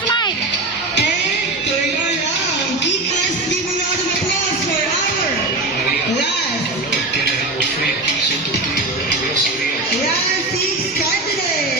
smile. And turn around. Give us, give a round of applause for our last 6 candidate.